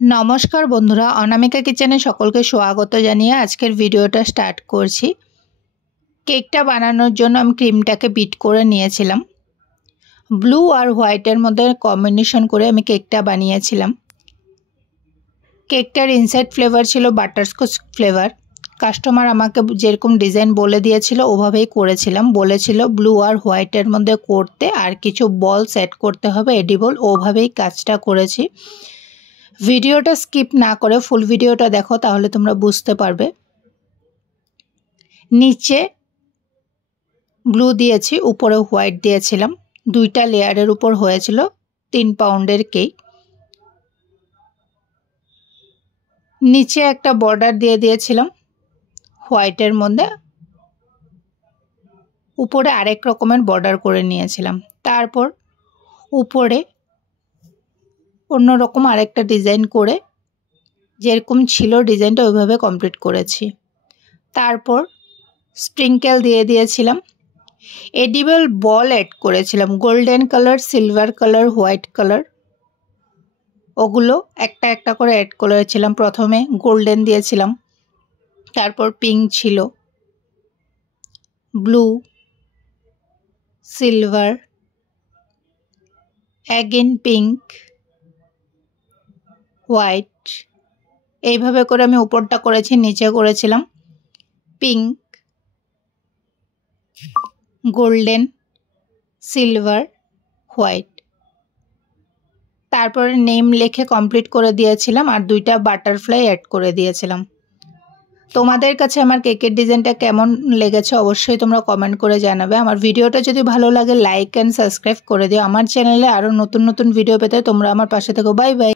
नमस्कार बंधुरा अनामिका किचेने सकलके स्वागत जानिए आजकेर भिडियोटा स्टार्ट करछि। केकटा बानानोर जोन्नो आमि क्रीमटाके बीट करे नियेछिलाम। ब्लू और व्हाइटेर मध्य कम्बिनेशन करे आमि केकटा बानिয়েছিলাম। केकटार इनसाइड फ्लेवर छिलो बाटारस्कच फ्लेवर। कास्टमार आमाके जेरकम डिजाइन बोले दिएछिलो ओभाবেই করেছিলাম। বলেছিল ব্লু আর হোয়াইটের মধ্যে করতে আর কিছু বল সেট করতে হবে এডিবল, ওভাবেই কাজটা করেছি। ভিডিওটা স্কিপ না করে ফুল ভিডিওটা দেখো তাহলে তোমরা বুঝতে পারবে। নিচে ব্লু দিয়েছি, উপরে হোয়াইট দিয়েছিলাম। দুইটা লেয়ারের উপর হয়েছিল 3 পাউন্ডের কেক। নিচে একটা বর্ডার দিয়ে দিয়েছিলাম হোয়াইটের মধ্যে, উপরে আরেক রকমের বর্ডার করে নিয়েছিলাম। তারপর উপরে অন্যরকম আরেকটা ডিজাইন করে যেরকম ছিল ডিজাইনটা ওইভাবে কমপ্লিট করেছি। তারপর স্প্রিংকেল দিয়ে দিয়েছিলাম। এডিবল বল অ্যাড করেছিলাম, golden colour, silver colour, white colour, ওগুলো একটা একটা করে অ্যাড করেছিলাম। প্রথমে গোল্ডেন দিয়েছিলাম, তারপর পিঙ্ক ছিল, blue, silver, again pink, white, এইভাবে করে আমি উপরটা করেছি। নিচে করেছিলাম পিঙ্ক, গোল্ডেন, সিলভার, হোয়াইট। তারপরে নেম লিখে কমপ্লিট করে দিয়েছিলাম আর দুইটা বাটারফ্লাই অ্যাড করে দিয়েছিলাম। তোমাদের কাছে আমার কেকের ডিজাইনটা কেমন লেগেছে অবশ্যই তোমরা কমেন্ট করে জানাবে। আমার ভিডিওটা যদি ভালো লাগে লাইক এন্ড সাবস্ক্রাইব করে দিও। আমার চ্যানেলে আরো নতুন নতুন ভিডিও পেতে তোমরা আমার পাশে থেকো। Bye bye.